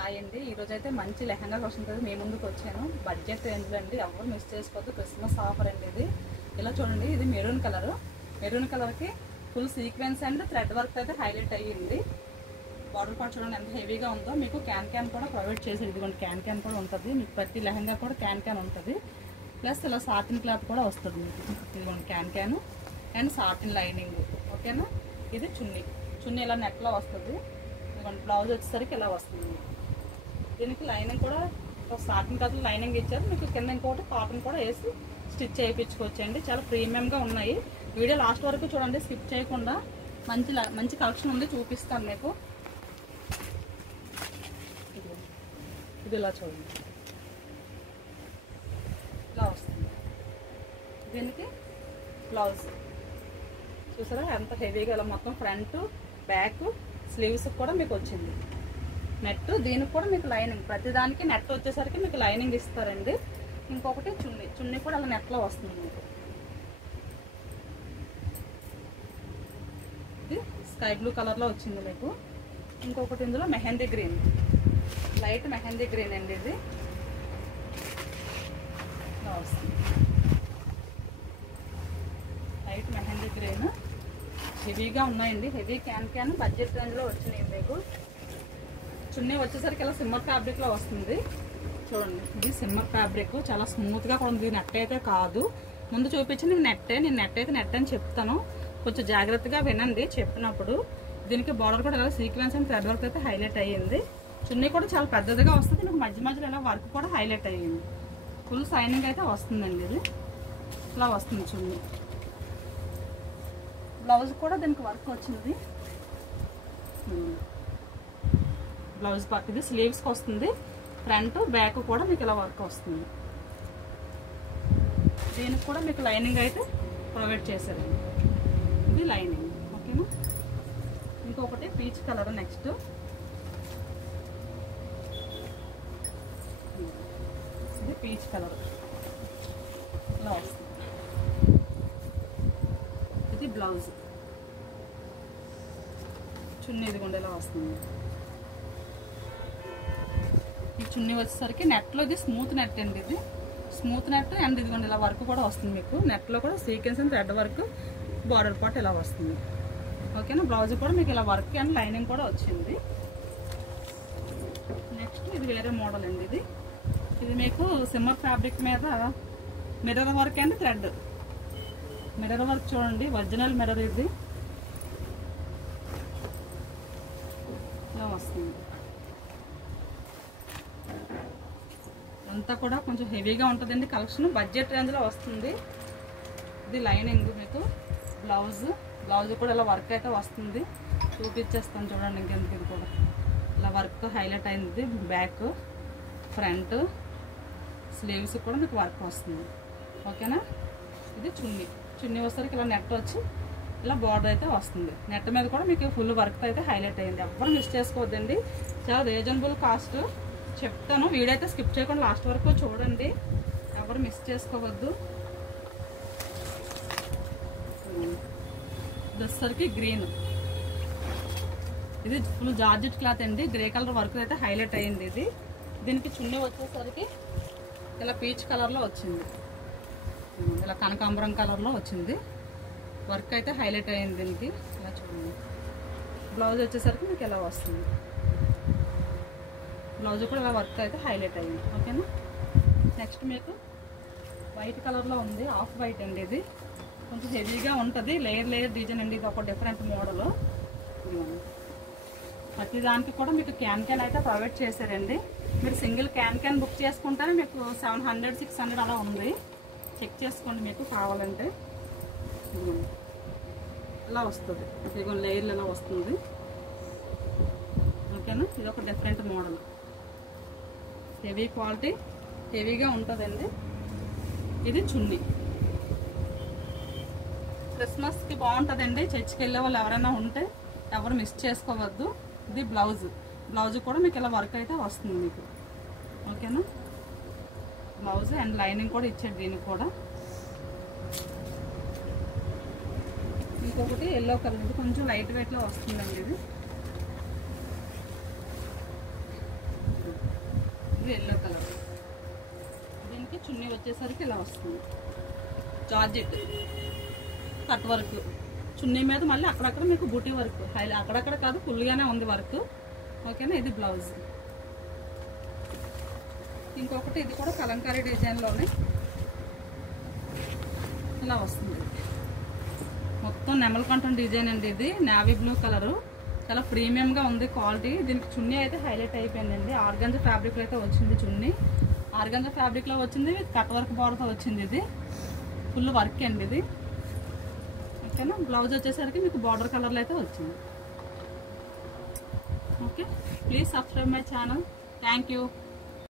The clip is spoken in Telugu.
హాయ్ అండి. ఈరోజు అయితే మంచి లెహంగా కోసం మీ ముందుకు వచ్చాను. బడ్జెట్ రేంజ్లో అండి, ఎవరు మిస్ చేసుకోవద్దు. క్రిస్మస్ ఆఫర్ అండి ఇది. ఇలా చూడండి, ఇది మెరూన్ కలర్కి full sequence and thread work అయితే హైలైట్ అయ్యింది. బార్డర్ పార్ట్ చూడండి ఎంత హెవీగా ఉందో. మీకు క్యాన్ కూడా ప్రొవైడ్ చేసేది. ఇదిగోండి క్యాన్ కూడా ఉంటుంది. మీకు ప్రతి లెహంగా కూడా క్యాన్ ఉంటుంది. ప్లస్ ఇలా సాటిన్ క్లాత్ కూడా వస్తుంది మీకు. ఇదిగోండి క్యాన్ అండ్ సాటిన్ లైనింగ్. ఓకేనా. ఇది చున్నీ ఇలా నెట్లో వస్తుంది. ఇదిగోండి బ్లౌజ్ వచ్చేసరికి ఇలా వస్తుంది. దీనికి లైనింగ్ కూడా సాటిన్ క్లాత్ లైనింగ్ ఇచ్చారు. మీకు కింద ఇంకోటి కాటన్ కూడా వేసి స్టిచ్ చేయించుకోవచ్చండి. చాలా ప్రీమియంగా ఉన్నాయి. వీడియో లాస్ట్ వరకు చూడండి, స్కిప్ చేయకుండా. మంచి కలెక్షన్ ఉంది, చూపిస్తాను మీకు. ఇది ఇలా చూడండి, ఇలా వస్తుంది. దీనికి బ్లౌజ్ చూసారా ఎంత హెవీగా, ఇలా మొత్తం ఫ్రంట్ బ్యాక్ స్లీవ్స్ కూడా మీకు వచ్చింది నెట్. దీనికి కూడా మీకు లైనింగ్, ప్రతిదానికి నెట్ వచ్చేసరికి మీకు లైనింగ్ ఇస్తారండి. ఇంకొకటి చున్నీ కూడా అలా నెట్లో వస్తుంది మీకు. ఇది స్కై బ్లూ కలర్లో వచ్చింది మీకు. ఇంకొకటి ఇందులో mehndi green, light mehndi green అండి. ఇది ఇలా వస్తుంది, లైట్ మెహందీ గ్రీన్. హెవీగా ఉన్నాయండి, హెవీ క్యాన్ బడ్జెట్ రేంజ్లో వచ్చినాయి మీకు. చున్నీ వచ్చేసరికి ఇలా సిమ్మర్ ఫ్యాబ్రిక్లో వస్తుంది చూడండి. ఇది సిమ్మర్ ఫ్యాబ్రిక్, చాలా స్మూత్గా కూడా ఉంది. నెట్ అయితే కాదు. ముందు చూపించి నేను నెట్ అని చెప్తాను, కొంచెం జాగ్రత్తగా వినండి చెప్పినప్పుడు. దీనికి బార్డర్ కూడా ఇలా సీక్వెన్స్ అండ్ థ్రెడ్ వర్క్ అయితే హైలైట్ అయ్యింది. చున్నీ కూడా చాలా పెద్దదిగా వస్తుంది. నాకు మధ్యలో ఇలా వర్క్ కూడా హైలైట్ అయ్యింది. ఫుల్ సైనింగ్ అయితే వస్తుందండి. ఇది ఇలా వస్తుంది చున్నీ. బ్లౌజ్ కూడా దీనికి వర్క్ వచ్చింది. బ్లౌజ్ పార్ట్ ఇది స్లీవ్స్కి వస్తుంది. ఫ్రంట్ బ్యాక్ కూడా మీకు ఇలా వర్క్ వస్తుంది. దీనికి కూడా మీకు లైనింగ్ అయితే ప్రొవైడ్ చేశారండి. ఇది లైనింగ్. ఓకేనా. ఇంకొకటి పీచ్ కలర్. నెక్స్ట్ ఇది పీచ్ కలర్ ఇలా వస్తుంది. ఇది బ్లౌజ్, చున్నీ ఇదిగోండి ఇలా వస్తుంది. ఈ చున్నీ వచ్చేసరికి నెట్లో ఇది స్మూత్ నెట్ అండి. ఇది స్మూత్ నెట్ అండ్ ఇదిగోండి ఇలా వర్క్ కూడా వస్తుంది మీకు. నెట్లో కూడా sequence and thread work, border part ఇలా వస్తుంది. ఓకేనా. బ్లౌజ్ కూడా మీకు ఇలా వర్క్ అండ్ లైనింగ్ కూడా వచ్చింది. నెక్స్ట్ ఇది వేరే మోడల్ అండి. ఇది మీకు సిమ్మర్ ఫ్యాబ్రిక్ మీద mirror work and thread. Mirror work చూడండి, ఒరిజినల్ మిర్రర్ ఇది ఇలా వస్తుంది. అంతా కూడా కొంచెం హెవీగా ఉంటుందండి కలెక్షన్. బడ్జెట్ రేంజ్లో వస్తుంది. ఇది లైనింగ్ మీకు. బ్లౌజ్ కూడా ఇలా వర్క్ అయితే వస్తుంది. చూపించేస్తాను చూడండి. ఇంకెందుకు ఇది కూడా ఇలా వర్క్ హైలైట్ అయింది. బ్యాక్ ఫ్రంట్ స్లీవ్స్ కూడా మీకు వర్క్ వస్తుంది. ఓకేనా. ఇది చున్నీ వచ్చేసరికి ఇలా నెట్ వచ్చి ఇలా బార్డర్ అయితే వస్తుంది. నెట్ మీద కూడా మీకు ఫుల్ వర్క్ అయితే హైలైట్ అయింది. ఎవ్వరు మిస్ చేసుకోవద్దండి. చాలా రీజనబుల్ కాస్ట్ చెప్తాను. వీడియో అయితే స్కిప్ చేయకుండా లాస్ట్ వరకు చూడండి, ఎవరు మిస్ చేసుకోవద్దు. వచ్చేసరికి గ్రీన్, ఇది ఫుల్ జార్జెట్ క్లాత్ అండి. గ్రే కలర్ వర్క్ అయితే హైలైట్ అయ్యింది. ఇది దీనికి చున్నీ వచ్చేసరికి ఇలా పీచ్ కలర్లో వచ్చింది. ఇలా కనకాంబరం కలర్లో వచ్చింది. వర్క్ అయితే హైలైట్ అయ్యింది దీనికి. ఇలా చూడండి. బ్లౌజ్ వచ్చేసరికి మీకు ఇలా వస్తుంది. బ్లౌజ్ కూడా ఇలా వర్క్ అయితే హైలైట్ అయ్యింది. ఓకేనా. నెక్స్ట్ మీకు వైట్ కలర్లో ఉంది. ఆఫ్ వైట్ అండి. ఇది కొంచెం హెవీగా ఉంటుంది. లేయర్ డిజైన్ అండి. ఇది ఒక డిఫరెంట్ మోడల్. ప్రతి దానికి కూడా మీకు క్యాన్ అయితే ప్రొవైడ్ చేశారండి. మీరు సింగిల్ క్యాన్ బుక్ చేసుకుంటారే మీకు 700, 600 అలా ఉంది. చెక్ చేసుకోండి మీకు కావాలంటే. ఇలా వస్తుంది. ఇదిగో లేయర్లు ఇలా వస్తుంది. ఓకేనా. ఇది ఒక డిఫరెంట్ మోడల్. హెవీ క్వాలిటీ, హెవీగా ఉంటుందండి. ఇది చున్నీ. క్రిస్మస్కి బాగుంటుందండి. చర్చికి వెళ్ళే వాళ్ళు ఎవరైనా ఉంటే ఎవరు మిస్ చేసుకోవద్దు. ఇది బ్లౌజ్ కూడా మీకు ఇలా వర్క్ అయితే వస్తుంది మీకు. ఓకేనా. బ్లౌజ్ అండ్ లైనింగ్ కూడా ఇచ్చాడు దీనికి కూడా. ఇంకొకటి ఎల్లో కలర్, ఇది కొంచెం లైట్ వెయిట్లో వస్తుందండి. ఇది ఇది ఎల్లో కలర్. దీనికి చున్నీ వచ్చేసరికి ఇలా వస్తుంది, జార్జెట్ కట్ వర్క్. చున్నీ మీద మళ్ళీ అక్కడక్కడ మీకు బూటీ వర్క్, అక్కడక్కడ కాదు ఫుల్గానే ఉంది వర్క్. ఓకేనా, ఇది బ్లౌజ్. ఇంకొకటి ఇది కూడా కలంకారీ డిజైన్లోనే ఇలా వస్తుంది. మొత్తం నెమలకంఠం డిజైన్ అండి. ఇది నేవీ బ్లూ కలరు, చాలా ప్రీమియంగా ఉంది క్వాలిటీ. దీనికి చున్నీ అయితే హైలైట్ అయిపోయిందండి. ఆర్గంజా ఫ్యాబ్రిక్లో అయితే వచ్చింది చున్నీ. ఆర్గంజా ఫ్యాబ్రిక్లో వచ్చింది, కట్ వర్క్ బార్డర్తో వచ్చింది. ఇది ఫుల్ వర్క్ అండి ఇది. ఓకేనా, బ్లౌజ్ వచ్చేసరికి మీకు బార్డర్ కలర్లో అయితే వచ్చింది. Okay, please subscribe my channel. Thank you.